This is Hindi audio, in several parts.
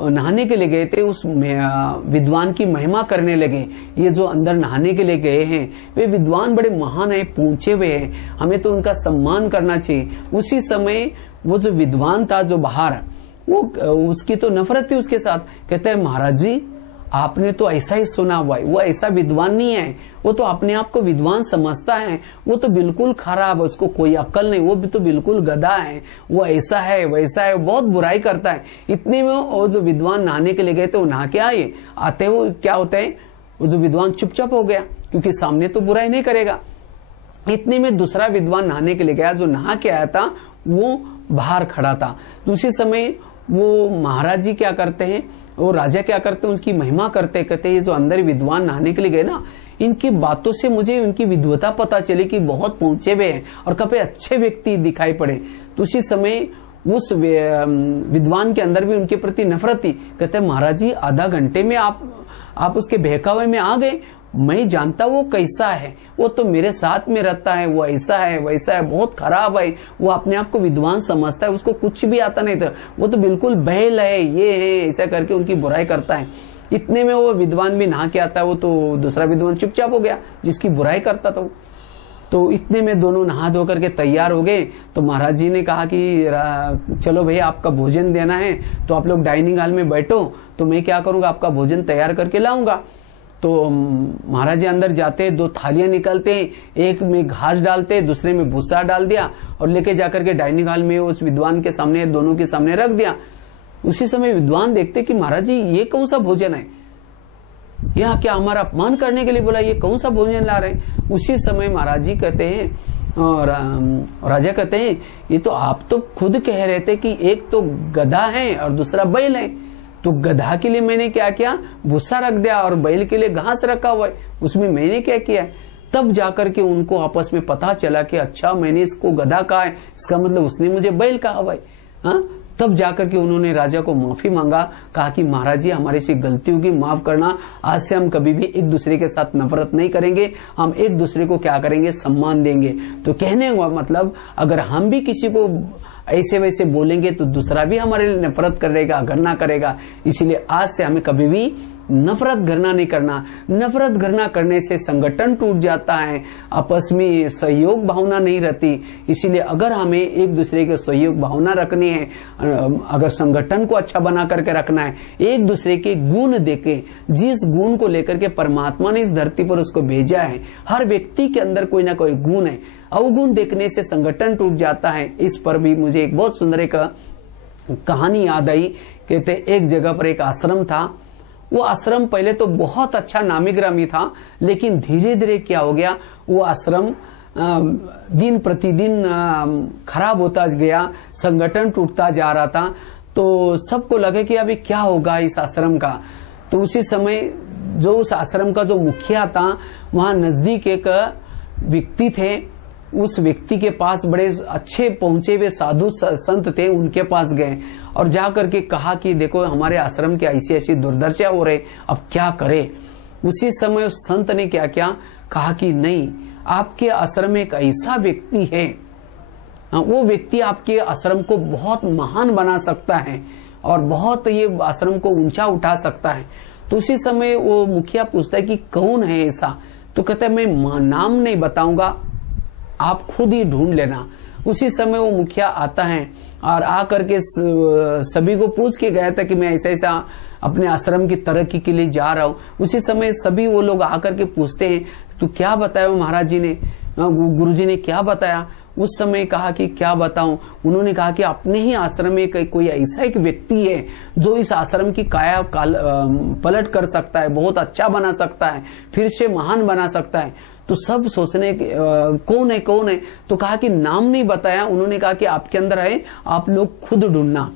नहाने के लिए गए थे उस विद्वान की महिमा करने लगे। ये जो अंदर नहाने के लिए गए हैं वे विद्वान बड़े महान है, पहुंचे हुए हैं, हमें तो उनका सम्मान करना चाहिए। उसी समय वो जो विद्वान था जो बाहर, वो उसकी तो नफरत थी उसके साथ। कहते हैं महाराज जी आपने तो ऐसा ही सुना हुआ है, वो ऐसा विद्वान नहीं है, वो तो अपने आप को विद्वान समझता है, वो तो बिल्कुल खराब है, उसको कोई अक्ल नहीं, वो भी तो बिल्कुल गधा है, वो ऐसा है वैसा है, बहुत बुराई करता है। इतने में वो जो विद्वान नहाने के लिए गए थे वो नहा के आए, आते हुए क्या होता है वो जो विद्वान चुपचाप हो गया, क्योंकि सामने तो बुराई नहीं करेगा। इतने में दूसरा विद्वान नहाने के लिए गया, जो नहा के आया था वो बाहर खड़ा था। उसी समय वो महाराज जी क्या करते हैं, वो राजा क्या करते हैं, उसकी महिमा करते, कहते ये जो अंदर विद्वान नहाने के लिए गए ना, इनकी बातों से मुझे उनकी विद्वता पता चली कि बहुत पहुंचे हुए हैं और कभी अच्छे व्यक्ति दिखाई पड़े। तो उसी समय उस विद्वान के अंदर भी उनके प्रति नफरत थी। कहते महाराज जी आधा घंटे में आप उसके बहकावे में आ गए, मैं जानता वो कैसा है, वो तो मेरे साथ में रहता है, वो ऐसा है वैसा है, बहुत खराब है, वो अपने आप को विद्वान समझता है, उसको कुछ भी आता नहीं था, वो तो बिल्कुल बहल है, ये है, ऐसा करके उनकी बुराई करता है। इतने में वो विद्वान भी नहा के आता है, वो तो दूसरा विद्वान चुपचाप हो गया जिसकी बुराई करता था। तो इतने में दोनों नहा धो करके तैयार हो गए। तो महाराज जी ने कहा कि चलो भैया आपका भोजन देना है, तो आप लोग डाइनिंग हॉल में बैठो, तो मैं क्या करूंगा आपका भोजन तैयार करके लाऊंगा। तो महाराज जी अंदर जाते, दो थालियां निकालते, एक में घास डालते, दूसरे में भूसा डाल दिया और लेके जाकर के डाइनिंग हॉल में उस विद्वान के सामने, दोनों के सामने रख दिया। उसी समय विद्वान देखते कि महाराज जी ये कौन सा भोजन है, यहाँ क्या हमारा अपमान करने के लिए बोला, ये कौन सा भोजन ला रहे हैं। उसी समय महाराज जी कहते हैं और राजा कहते हैं ये तो आप तो खुद कह रहे थे कि एक तो गधा है और दूसरा बैल है, तो गधा के लिए मैंने क्या किया, भूसा रख दिया और बैल के लिए घास रखा हुआ है, उसमें मैंने क्या किया है। तब जाकर के उनको आपस में पता चला कि अच्छा मैंने इसको गधा कहा है, इसका मतलब उसने मुझे बैल कहा हुआ है। हाँ, तब जाकर के उन्होंने राजा को माफी मांगा, कहा कि महाराज जी हमारे से गलती होगी, माफ करना, आज से हम कभी भी एक दूसरे के साथ नफरत नहीं करेंगे, हम एक दूसरे को क्या करेंगे, सम्मान देंगे। तो कहने का मतलब अगर हम भी किसी को ऐसे वैसे बोलेंगे तो दूसरा भी हमारे लिए नफरत करेगा, घृणा करेगा। इसलिए आज से हमें कभी भी नफरत घृणा नहीं करना। नफरत घृणा करने से संगठन टूट जाता है, आपस में सहयोग भावना नहीं रहती। इसीलिए अगर हमें एक दूसरे के सहयोग भावना रखनी है, अगर संगठन को अच्छा बना करके रखना है, एक दूसरे के गुण देके, जिस गुण को लेकर के परमात्मा ने इस धरती पर उसको भेजा है, हर व्यक्ति के अंदर कोई ना कोई गुण है, अवगुण देखने से संगठन टूट जाता है। इस पर भी मुझे एक बहुत सुंदर एक कहानी याद आई। कहते एक जगह पर एक आश्रम था, वो आश्रम पहले तो बहुत अच्छा नामी ग्रामी था, लेकिन धीरे धीरे क्या हो गया, वो आश्रम दिन प्रतिदिन खराब होता गया, संगठन टूटता जा रहा था। तो सबको लगे कि अभी क्या होगा इस आश्रम का। तो उसी समय जो उस आश्रम का जो मुखिया था, वहां नजदीक एक व्यक्ति थे, उस व्यक्ति के पास बड़े अच्छे पहुंचे हुए साधु संत थे, उनके पास गए और जाकर के कहा कि देखो हमारे आश्रम की ऐसी ऐसी दुर्दशा हो रही, अब क्या करें। उसी समय उस संत ने क्या किया, कहा कि नहीं, आपके आश्रम में एक ऐसा व्यक्ति है, वो व्यक्ति आपके आश्रम को बहुत महान बना सकता है और बहुत ये आश्रम को ऊंचा उठा सकता है। तो उसी समय वो मुखिया पूछता है कि कौन है ऐसा। तो कहता है मैं नाम नहीं बताऊंगा, आप खुद ही ढूंढ लेना। उसी समय वो मुखिया आता है और आकर के सभी को पूछ के गया था कि मैं ऐसा ऐसा अपने आश्रम की तरक्की के लिए जा रहा हूँ। उसी समय सभी वो लोग आकर के पूछते हैं तो क्या बताया महाराज जी ने, गुरुजी ने क्या बताया। उस समय कहा कि क्या बताऊं। उन्होंने कहा कि अपने ही आश्रम में कोई ऐसा एक व्यक्ति है जो इस आश्रम की काया पलट कर सकता है, बहुत अच्छा बना सकता है, फिर से महान बना सकता है। तो सब सोचने कौन है कौन है। तो कहा कि नाम नहीं बताया। उन्होंने कहा कि आपके अंदर है, आप लोग खुद ढूंढना।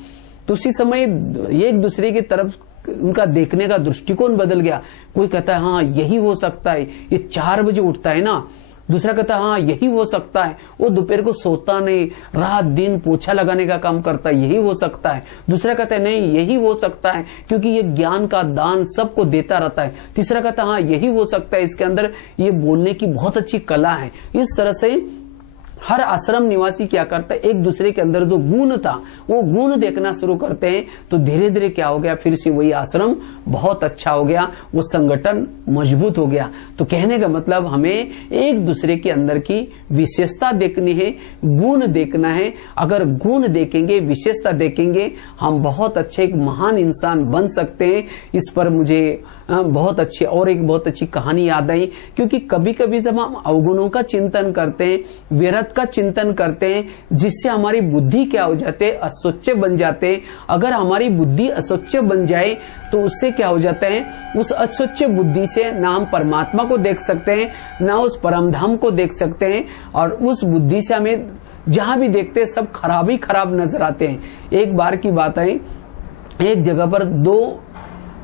तो उसी समय एक दूसरे की तरफ उनका देखने का दृष्टिकोण बदल गया। कोई कहता है हाँ यही हो सकता है, ये 4 बजे उठता है ना। दूसरा कहता है हाँ यही हो सकता है, वो दोपहर को सोता नहीं, रात दिन पोछा लगाने का काम करता है, यही हो सकता है। दूसरा कहता है नहीं यही हो सकता है क्योंकि ये ज्ञान का दान सबको देता रहता है। तीसरा कहता है हाँ यही हो सकता है, इसके अंदर ये बोलने की बहुत अच्छी कला है। इस तरह से हर आश्रम निवासी क्या करता है, एक दूसरे के अंदर जो गुण था वो गुण देखना शुरू करते हैं, तो धीरे धीरे क्या हो गया, फिर से वही आश्रम बहुत अच्छा हो गया, वो संगठन मजबूत हो गया। तो कहने का मतलब हमें एक दूसरे के अंदर की विशेषता देखनी है, गुण देखना है। अगर गुण देखेंगे, विशेषता देखेंगे, हम बहुत अच्छे एक महान इंसान बन सकते हैं। इस पर मुझे बहुत अच्छी और एक बहुत अच्छी कहानी याद आई, क्योंकि कभी कभी जब हम अवगुणों का चिंतन करते हैं, विरत का चिंतन करते हैं, जिससे हमारी बुद्धि क्या हो जाते, असोच्च बन जाते। अगर हमारी बुद्धि असोच्च बन जाए तो उससे क्या हो जाता है, उस असोच्च बुद्धि से ना हम परमात्मा को देख सकते हैं, ना उस परमधाम को देख सकते हैं, और उस बुद्धि से हमें जहां भी देखते हैं सब खराब ही खराब नजर आते हैं। एक बार की बात है, एक जगह पर दो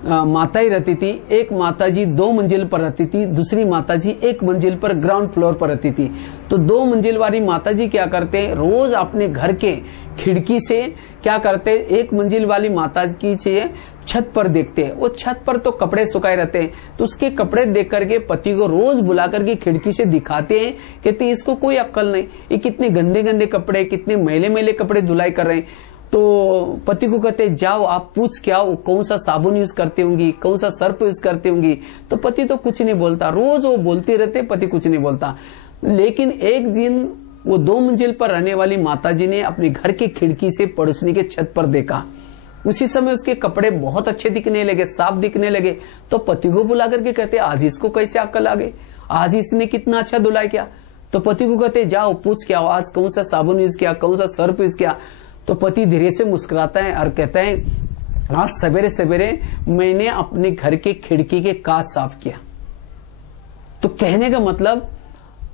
माताएं रहती थी। एक माताजी 2 मंजिल पर रहती थी, दूसरी माताजी 1 मंजिल पर ग्राउंड फ्लोर पर रहती थी। तो 2 मंजिल वाली माताजी क्या करते हैं, रोज अपने घर के खिड़की से क्या करते हैं, 1 मंजिल वाली माताजी से छत पर देखते हैं। वो छत पर तो कपड़े सुखाए रहते हैं, तो उसके कपड़े देख करके पति को रोज बुला करके खिड़की से दिखाते हैं, कहते इसको कोई अक्ल नहीं, ये कितने गंदे गंदे कपड़े, कितने मैले मैले कपड़े धुलाई कर रहे हैं। तो पति को कहते जाओ आप पूछ के आओ कौन सा साबुन यूज करती होंगी, कौन सा सर्फ यूज करती होंगी। तो पति तो कुछ नहीं बोलता, रोज वो बोलते रहते, पति कुछ नहीं बोलता। लेकिन एक दिन वो 2 मंजिल पर रहने वाली माताजी ने अपने घर की खिड़की से पड़ोसनी के छत पर देखा। उसी समय उसके कपड़े बहुत अच्छे दिखने लगे, साफ दिखने लगे। तो पति को बुला करके कहते आज इसको कैसे अक्ल आ गई, आज इसने कितना अच्छा धुलाई किया। तो पति को कहते जाओ पूछ के आओ आज कौन सा साबुन यूज किया, कौन सा सर्फ यूज किया। तो पति धीरे से मुस्कुराता है और कहता है आज सवेरे सवेरे मैंने अपने घर के खिड़की के कांच साफ किया। तो कहने का मतलब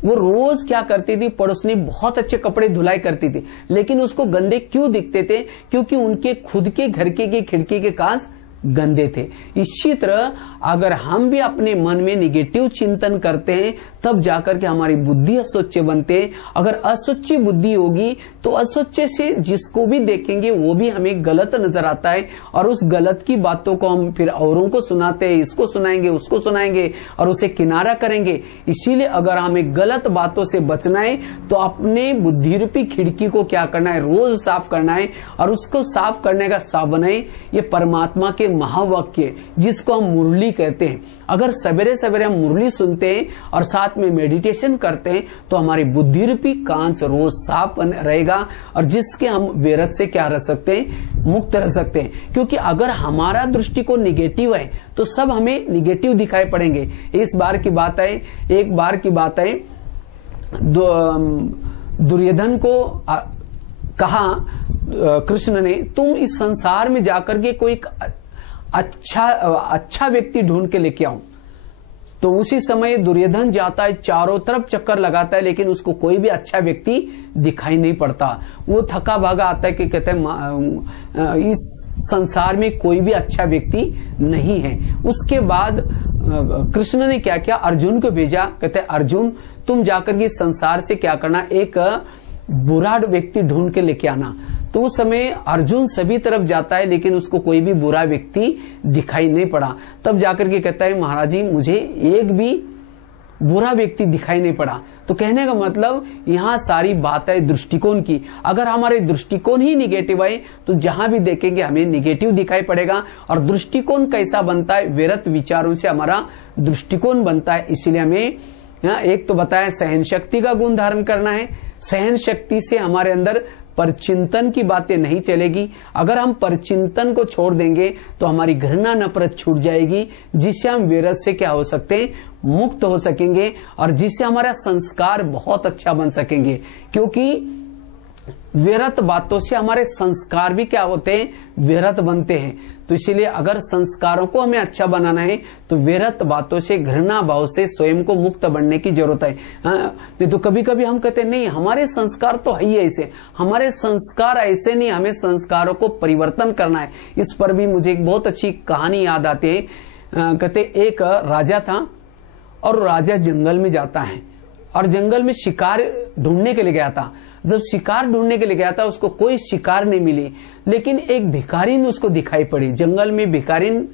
वो रोज क्या करती थी, पड़ोसनी बहुत अच्छे कपड़े धुलाई करती थी, लेकिन उसको गंदे क्यों दिखते थे, क्योंकि उनके खुद के घर के खिड़की के कांच गंदे थे। इसी तरह अगर हम भी अपने मन में निगेटिव चिंतन करते हैं तब जाकर के हमारी बुद्धि असोच्य बनते हैं। अगर असोच्य बुद्धि होगी तो असोच्य से जिसको भी देखेंगे वो भी हमें गलत नजर आता है, और उस गलत की बातों को हम फिर औरों को सुनाते हैं, इसको सुनाएंगे उसको सुनाएंगे और उसे किनारा करेंगे। इसीलिए अगर हमें गलत बातों से बचना है तो अपने बुद्धि रूपी खिड़की को क्या करना है, रोज साफ करना है। और उसको साफ करने का साबन है ये परमात्मा के महावाक्य, जिसको हम मुरली कहते हैं। अगर सवेरे सवेरे हम मुरली सुनते हैं और साथ में मेडिटेशन करते हैं तो हमारी बुद्धि रूपी कांच रोज साफ रहेगा, और जिसके हम विरत से क्या रह सकते हैं, मुक्त रह सकते हैं। क्योंकि अगर हमारा दृष्टिकोण निगेटिव है तो सब हमें निगेटिव दिखाई पड़ेंगे। इस बार की बात है, एक बार की बात है, दुर्योधन को कहा कृष्ण ने तुम इस संसार में जाकर के कोई अच्छा व्यक्ति ढूंढ के लेके आओ। तो उसी समय दुर्योधन जाता है, चारों तरफ चक्कर लगाता है, लेकिन उसको कोई भी अच्छा व्यक्ति दिखाई नहीं पड़ता। वो थका भागा आता है कि कहते हैं इस संसार में कोई भी अच्छा व्यक्ति नहीं है। उसके बाद कृष्ण ने क्या किया, अर्जुन को भेजा, कहते हैं अर्जुन तुम जाकर के संसार से क्या करना, एक बुरा व्यक्ति ढूंढ के लेके आना। तो उस समय अर्जुन सभी तरफ जाता है लेकिन उसको कोई भी बुरा व्यक्ति दिखाई नहीं पड़ा। तब जाकर के कहता है महाराज जी मुझे एक भी बुरा व्यक्ति दिखाई नहीं पड़ा। तो कहने का मतलब यहाँ सारी बात है दृष्टिकोण की। अगर हमारे दृष्टिकोण ही निगेटिव है तो जहां भी देखेंगे हमें निगेटिव दिखाई पड़ेगा। और दृष्टिकोण कैसा बनता है, विरत विचारों से हमारा दृष्टिकोण बनता है। इसीलिए हमें एक तो बताया सहन शक्ति का गुण धारण करना है। सहन शक्ति से हमारे अंदर परचिंतन की बातें नहीं चलेगी। अगर हम परचिंतन को छोड़ देंगे तो हमारी घृणा नफरत छूट जाएगी, जिससे हम विरत से क्या हो सकते हैं, मुक्त हो सकेंगे, और जिससे हमारा संस्कार बहुत अच्छा बन सकेंगे। क्योंकि विरत बातों से हमारे संस्कार भी क्या होते हैं, विरत बनते हैं। तो इसीलिए अगर संस्कारों को हमें अच्छा बनाना है तो विरत बातों से, घृणा भाव से स्वयं को मुक्त बनने की जरूरत है। नहीं तो कभी कभी हम कहते हैं नहीं हमारे संस्कार तो है ही ऐसे, हमारे संस्कार ऐसे नहीं, हमें संस्कारों को परिवर्तन करना है। इस पर भी मुझे एक बहुत अच्छी कहानी याद आती है। कहते एक राजा था और राजा जंगल में जाता है और जंगल में शिकार ढूंढने के लिए गया था। जब शिकार ढूंढने के लिए गया था उसको कोई शिकार नहीं मिली, लेकिन एक भिखारिन उसको दिखाई पड़ी। जंगल में भिखारिन